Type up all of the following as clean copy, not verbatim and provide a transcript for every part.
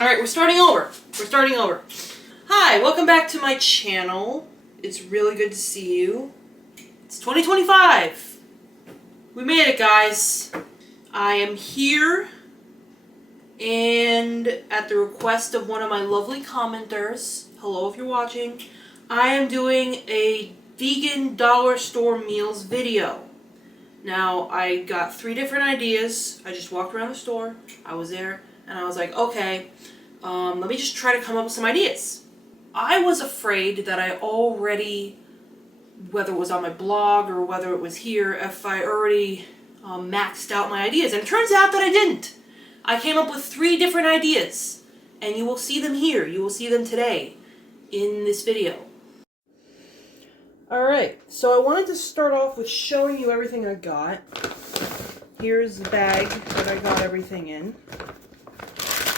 Alright, we're starting over. Hi, welcome back to my channel. It's really good to see you. It's 2025. We made it, guys. I am here, and at the request of one of my lovely commenters, hello if you're watching, I am doing a vegan dollar store meals video. Now, I got 3 different ideas. I just walked around the store. I was there, and I was like, okay, let me just try to come up with some ideas. I was afraid that I already, whether it was on my blog or whether it was here, if I already maxed out my ideas. And it turns out that I didn't. I came up with 3 different ideas, and you will see them here. You will see them today in this video. Alright, so I wanted to start off with showing you everything I got. Here's the bag that I got everything in.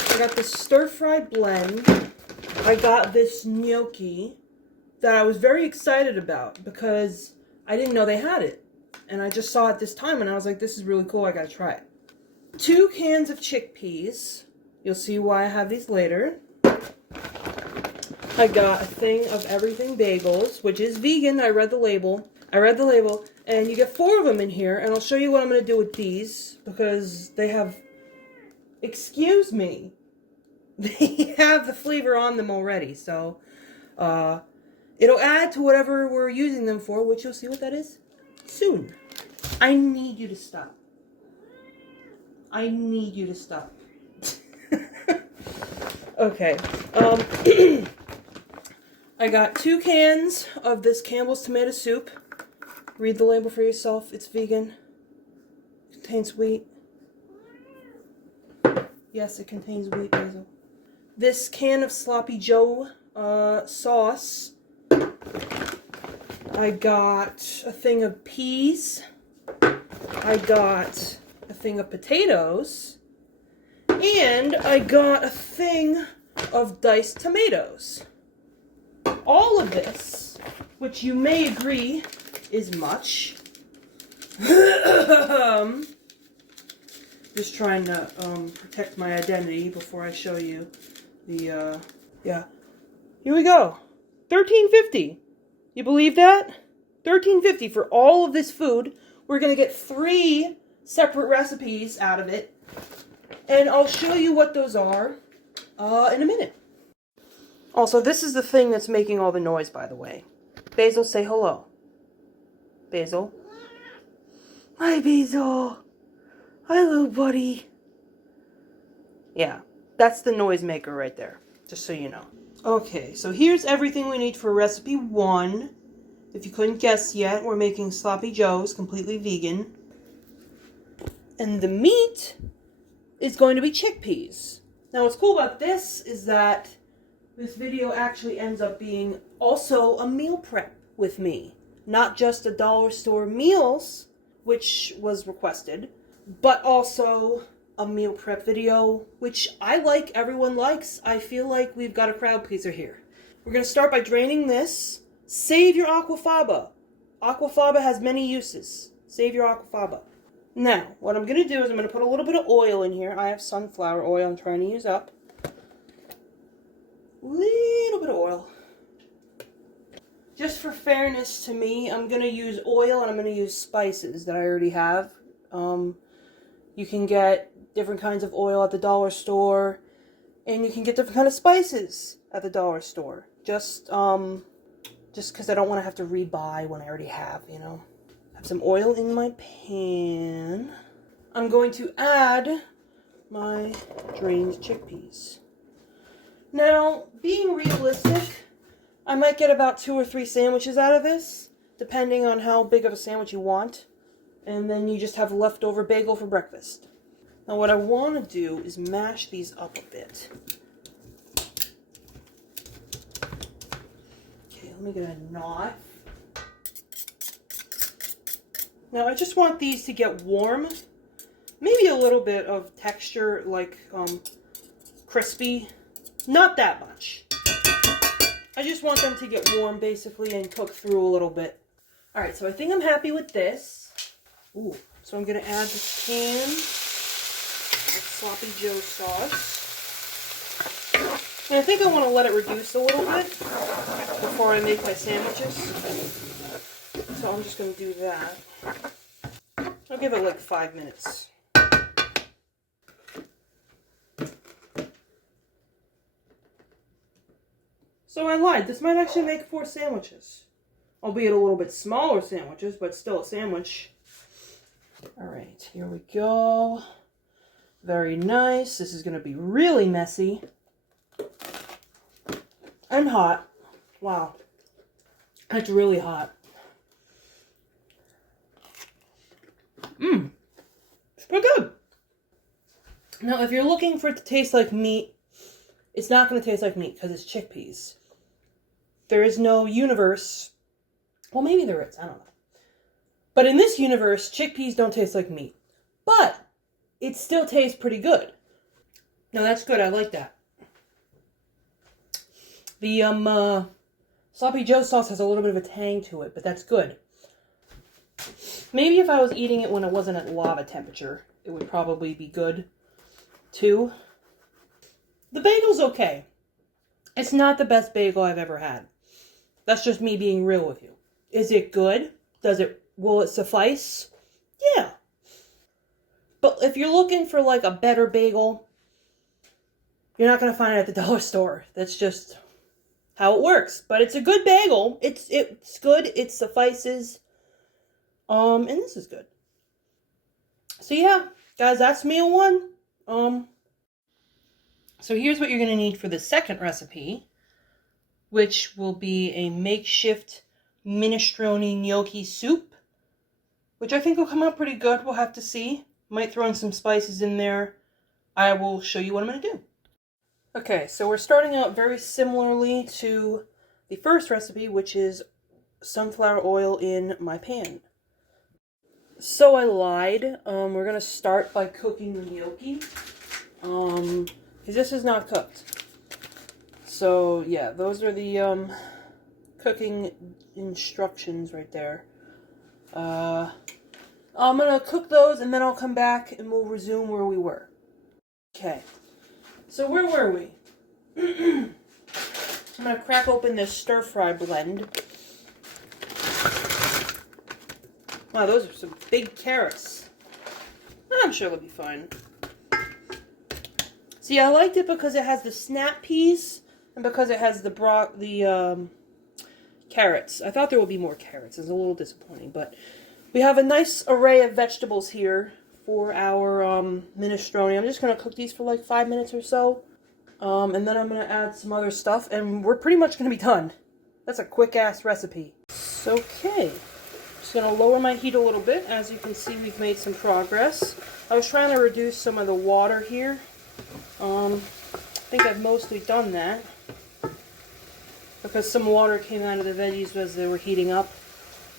I got this stir-fry blend. I got this gnocchi that I was very excited about because I didn't know they had it. And I just saw it this time and I was like, this is really cool, I gotta try it. 2 cans of chickpeas. You'll see why I have these later. I got a thing of everything bagels, which is vegan. I read the label, and you get 4 of them in here, and I'll show you what I'm going to do with these, because they have, excuse me, they have the flavor on them already, so it'll add to whatever we're using them for, which you'll see what that is soon. I need you to stop. I need you to stop. Okay, I got 2 cans of this Campbell's tomato soup. Read the label for yourself. It's vegan. It contains wheat. Yes, it contains wheat, Basil. This can of Sloppy Joe sauce. I got a thing of peas. I got a thing of potatoes. And I got a thing of diced tomatoes. All of this, which you may agree is much. Just trying to protect my identity before I show you the, yeah. Here we go. $13.50. You believe that? $13.50 for all of this food. We're going to get 3 separate recipes out of it. And I'll show you what those are in a minute. Also, this is the thing that's making all the noise, by the way. Basil, say hello. Basil. Hi, Basil. Hi, little buddy. Yeah, that's the noisemaker right there, just so you know. Okay, so here's everything we need for recipe 1. If you couldn't guess yet, we're making Sloppy Joes, completely vegan. And the meat is going to be chickpeas. Now, what's cool about this is that this video actually ends up being also a meal prep with me. Not just a dollar store meals, which was requested, but also a meal prep video, which I like, everyone likes. I feel like we've got a crowd pleaser here. We're going to start by draining this. Save your aquafaba. Aquafaba has many uses. Save your aquafaba. Now, what I'm going to do is I'm going to put a little bit of oil in here. I have sunflower oil I'm trying to use up. Little bit of oil. Just for fairness to me, I'm going to use oil and I'm going to use spices that I already have. You can get different kinds of oil at the dollar store, and you can get different kind of spices at the dollar store. Just because I don't want to have to rebuy when I already have, you know. I have some oil in my pan. I'm going to add my drained chickpeas. Now, being realistic, I might get about 2 or 3 sandwiches out of this, depending on how big of a sandwich you want. And then you just have leftover bagel for breakfast. Now, what I want to do is mash these up a bit. Okay, let me get a knife. Now, I just want these to get warm. Maybe a little bit of texture, like crispy. Not that much. I just want them to get warm, basically, and cook through a little bit. Alright, so I think I'm happy with this. Ooh, so I'm going to add this can of Sloppy Joe sauce. And I think I want to let it reduce a little bit before I make my sandwiches. So I'm just going to do that. I'll give it like 5 minutes. So I lied. This might actually make 4 sandwiches. Albeit a little bit smaller sandwiches, but still a sandwich. Alright, here we go. Very nice. This is going to be really messy. And hot. Wow. It's really hot. It's pretty good. Now, if you're looking for it to taste like meat, it's not going to taste like meat because it's chickpeas. There is no universe. Well, maybe there is. I don't know. But in this universe, chickpeas don't taste like meat. But it still tastes pretty good. No, that's good. I like that. The Sloppy Joe sauce has a little bit of a tang to it, but that's good. Maybe if I was eating it when it wasn't at lava temperature, it would probably be good, too. The bagel's okay. It's not the best bagel I've ever had. That's just me being real with you. Is it good? Will it suffice? Yeah. But if you're looking for like a better bagel, you're not going to find it at the dollar store. That's just how it works. But it's a good bagel. It's good. It suffices. And this is good. So yeah, guys, that's meal 1. So here's what you're going to need for the second recipe, which will be a makeshift minestrone gnocchi soup, which I think will come out pretty good. We'll have to see. Might throw in some spices in there. I will show you what I'm going to do. Okay, so we're starting out very similarly to the first recipe, which is sunflower oil in my pan. So I lied. We're going to start by cooking the gnocchi. Because this is not cooked. So, yeah, those are the cooking instructions right there. I'm going to cook those, and then I'll come back, and we'll resume where we were. Okay. So, where were we? I'm going to crack open this stir-fry blend. Wow, those are some big carrots. I'm sure they'll be fine. See, I liked it because it has the snap peas and because it has the carrots. I thought there would be more carrots. It's a little disappointing, but we have a nice array of vegetables here for our minestrone. I'm just going to cook these for like 5 minutes or so, and then I'm going to add some other stuff, and we're pretty much going to be done. That's a quick-ass recipe. Okay. Just going to lower my heat a little bit. As you can see, we've made some progress. I was trying to reduce some of the water here. I think I've mostly done that because some water came out of the veggies as they were heating up.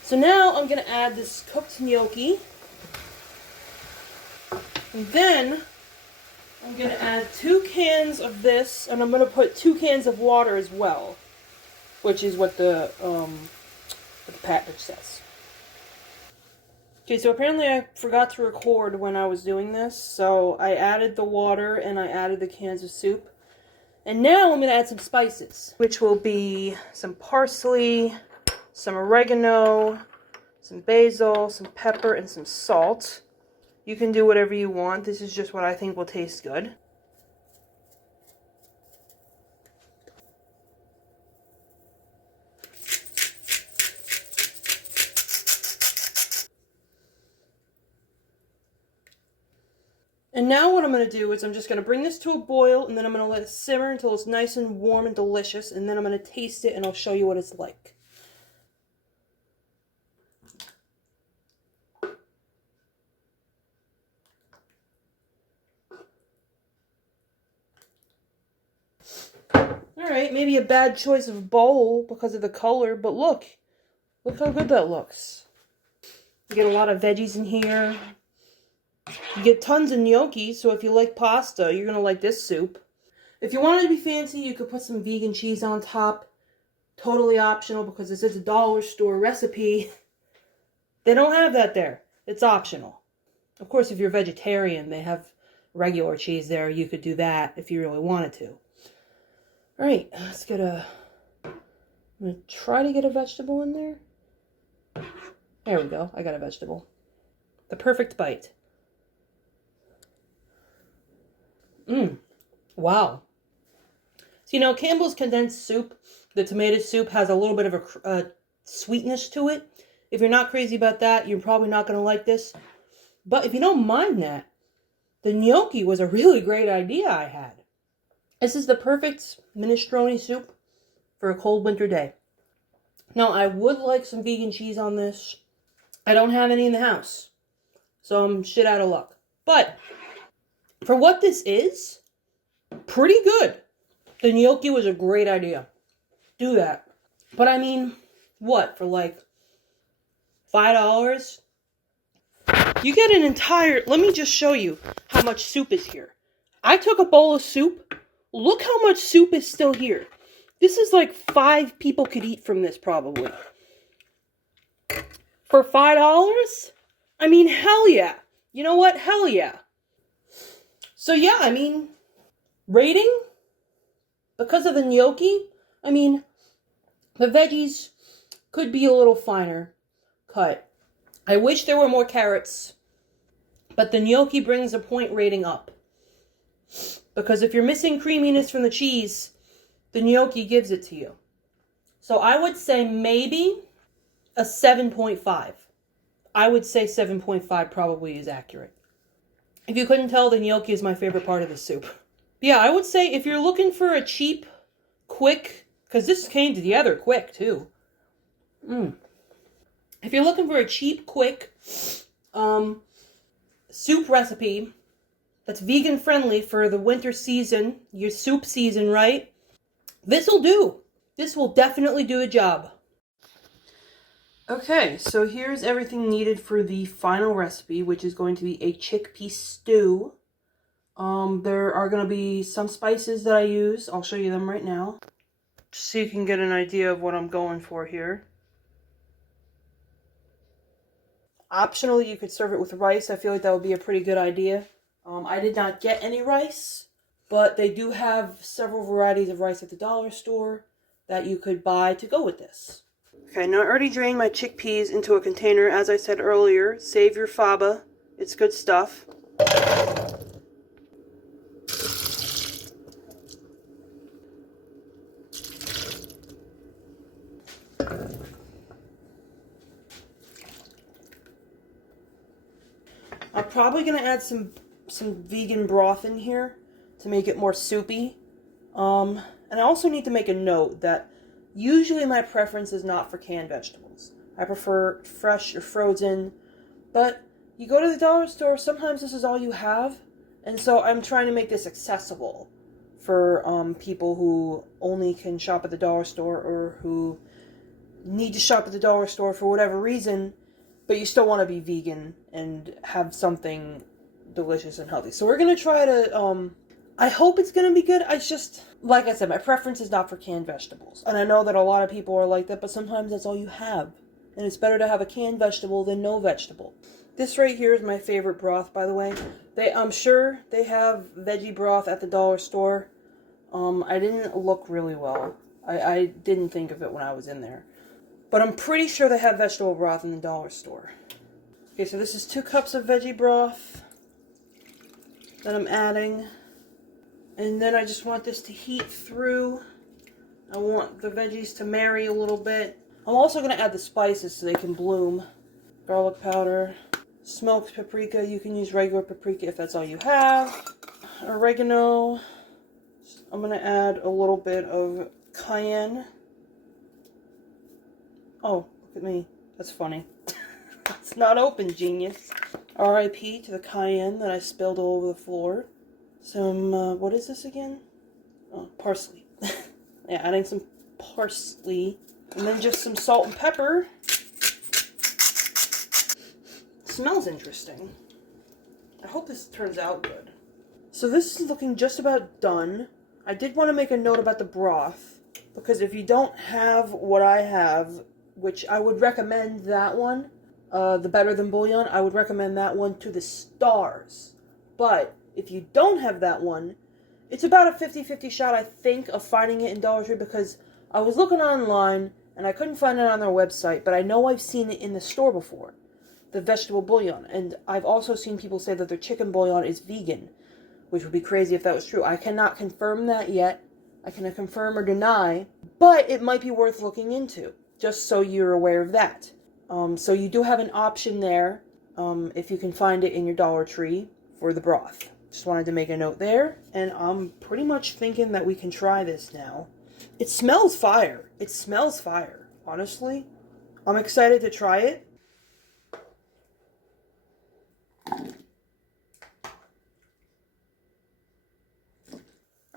So now I'm going to add this cooked gnocchi. And then I'm going to add 2 cans of this, and I'm going to put 2 cans of water as well, which is what the package says. Okay, so apparently I forgot to record when I was doing this, so I added the water and I added the cans of soup. And now I'm going to add some spices, which will be some parsley, some oregano, some basil, some pepper, and some salt. You can do whatever you want. This is just what I think will taste good. And now what I'm going to do is I'm just going to bring this to a boil, and then I'm going to let it simmer until it's nice and warm and delicious, and then I'm going to taste it and I'll show you what it's like. Alright, maybe a bad choice of bowl because of the color, but look how good that looks. You get a lot of veggies in here. You get tons of gnocchi, so if you like pasta, you're going to like this soup. If you wanted to be fancy, you could put some vegan cheese on top. Totally optional because this is a dollar store recipe. They don't have that there. It's optional. Of course, if you're vegetarian, they have regular cheese there. You could do that if you really wanted to. All right, let's get I'm gonna try to get a vegetable in there. There we go. I got a vegetable. The perfect bite. Wow. So, you know, Campbell's condensed soup, the tomato soup, has a little bit of a sweetness to it. If you're not crazy about that, you're probably not going to like this. But if you don't mind that, the gnocchi was a really great idea I had. This is the perfect minestrone soup for a cold winter day. Now, I would like some vegan cheese on this. I don't have any in the house, so I'm shit out of luck. But for what this is, pretty good. The gnocchi was a great idea. Do that. But I mean, what, for like $5? You get an entire, let me just show you how much soup is here. I took a bowl of soup. Look how much soup is still here. This is like 5 people could eat from this probably. For $5? I mean, hell yeah. You know what? Hell yeah. So yeah, I mean, rating? Because of the gnocchi, I mean, the veggies could be a little finer cut. I wish there were more carrots, but the gnocchi brings a point rating up. Because if you're missing creaminess from the cheese, the gnocchi gives it to you. So I would say maybe a 7.5. I would say 7.5 probably is accurate. If you couldn't tell, the gnocchi is my favorite part of the soup. Yeah, I would say if you're looking for a cheap, quick, because this came together quick too. If you're looking for a cheap, quick soup recipe that's vegan friendly for the winter season, your soup season, right? This'll do. This will definitely do a job. Okay, so here's everything needed for the final recipe, which is going to be a chickpea stew. There are going to be some spices that I use. I'll show you them right now, just so you can get an idea of what I'm going for here. Optionally, you could serve it with rice. I feel like that would be a pretty good idea. I did not get any rice, but they do have several varieties of rice at the dollar store that you could buy to go with this. Okay, now I already drained my chickpeas into a container. As I said earlier, save your faba. It's good stuff. I'm probably going to add some vegan broth in here to make it more soupy. And I also need to make a note that usually my preference is not for canned vegetables. I prefer fresh or frozen, but you go to the dollar store, sometimes this is all you have, and so I'm trying to make this accessible for people who only can shop at the dollar store or who need to shop at the dollar store for whatever reason, but you still want to be vegan and have something delicious and healthy. So we're going to try to, I hope it's going to be good. I just, like I said, my preference is not for canned vegetables. And I know that a lot of people are like that, but sometimes that's all you have. And it's better to have a canned vegetable than no vegetable. This right here is my favorite broth, by the way. I'm sure they have veggie broth at the dollar store. I didn't look really well. I didn't think of it when I was in there. But I'm pretty sure they have vegetable broth in the dollar store. Okay, so this is 2 cups of veggie broth that I'm adding. And then I just want this to heat through. I want the veggies to marry a little bit. I'm also going to add the spices so they can bloom. Garlic powder, smoked paprika. You can use regular paprika if that's all you have. Oregano. I'm going to add a little bit of cayenne. Oh, look at me. That's funny. It's not open, genius. R.I.P. to the cayenne that I spilled all over the floor. Some, what is this again? Oh, parsley. Yeah, adding some parsley. And then just some salt and pepper. Smells interesting. I hope this turns out good. So this is looking just about done. I did want to make a note about the broth, because if you don't have what I have, which I would recommend that one, the Better Than Bouillon, I would recommend that one to the stars. But if you don't have that one, It's about a 50-50 shot, I think, of finding it in Dollar Tree because I was looking online and I couldn't find it on their website, but I know I've seen it in the store before, the vegetable bouillon. And I've also seen people say that their chicken bouillon is vegan, which would be crazy if that was true. I cannot confirm that yet. I cannot confirm or deny, but it might be worth looking into, just so you're aware of that. So you do have an option there, if you can find it in your Dollar Tree, for the broth. Just wanted to make a note there, and I'm pretty much thinking that we can try this now. It smells fire. It smells fire, honestly. I'm excited to try it.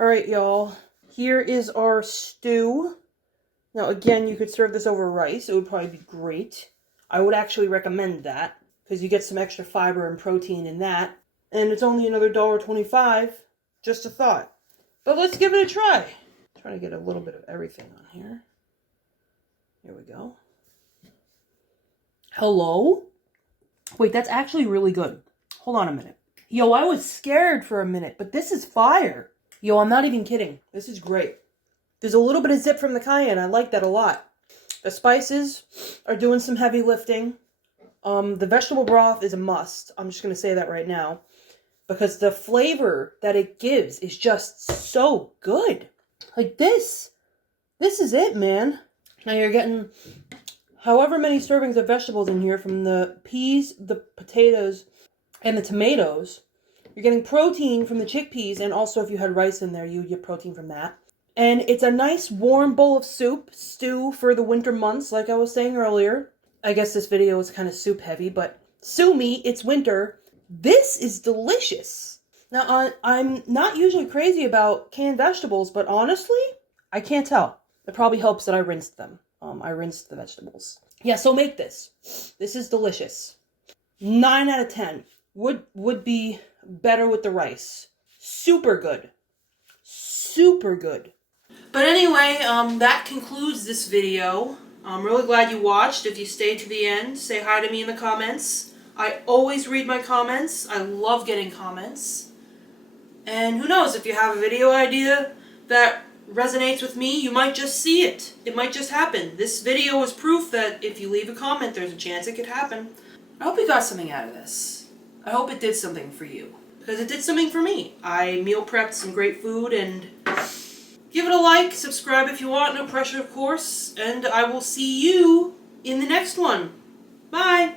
Alright, y'all. Here is our stew. Now, again, you could serve this over rice. It would probably be great. I would actually recommend that, because you get some extra fiber and protein in that. And it's only another $1.25. Just a thought. But let's give it a try. I'm trying to get a little bit of everything on here. Here we go. Hello? Wait, that's actually really good. Hold on a minute. Yo, I was scared for a minute, but this is fire. Yo, I'm not even kidding. This is great. There's a little bit of zip from the cayenne. I like that a lot. The spices are doing some heavy lifting. The vegetable broth is a must. I'm just going to say that right now. Because the flavor that it gives is just so good. Like this. This is it, man. Now you're getting however many servings of vegetables in here, from the peas, the potatoes, and the tomatoes. You're getting protein from the chickpeas, and also if you had rice in there, you would get protein from that. And it's a nice warm bowl of soup, stew for the winter months, like I was saying earlier. I guess this video is kind of soup heavy, but sue me, it's winter. This is delicious. Now, I'm not usually crazy about canned vegetables, but honestly, I can't tell. It probably helps that I rinsed them. I rinsed the vegetables. Yeah, so make this. This is delicious. 9 out of 10. Would be better with the rice. Super good. Super good. But anyway, that concludes this video. I'm really glad you watched. If you stayed to the end, say hi to me in the comments. I always read my comments. I love getting comments. And who knows, if you have a video idea that resonates with me, you might just see it. It might just happen. This video is proof that if you leave a comment, there's a chance it could happen. I hope you got something out of this. I hope it did something for you. Because it did something for me. I meal prepped some great food, and give it a like, subscribe if you want, no pressure of course, and I will see you in the next one. Bye!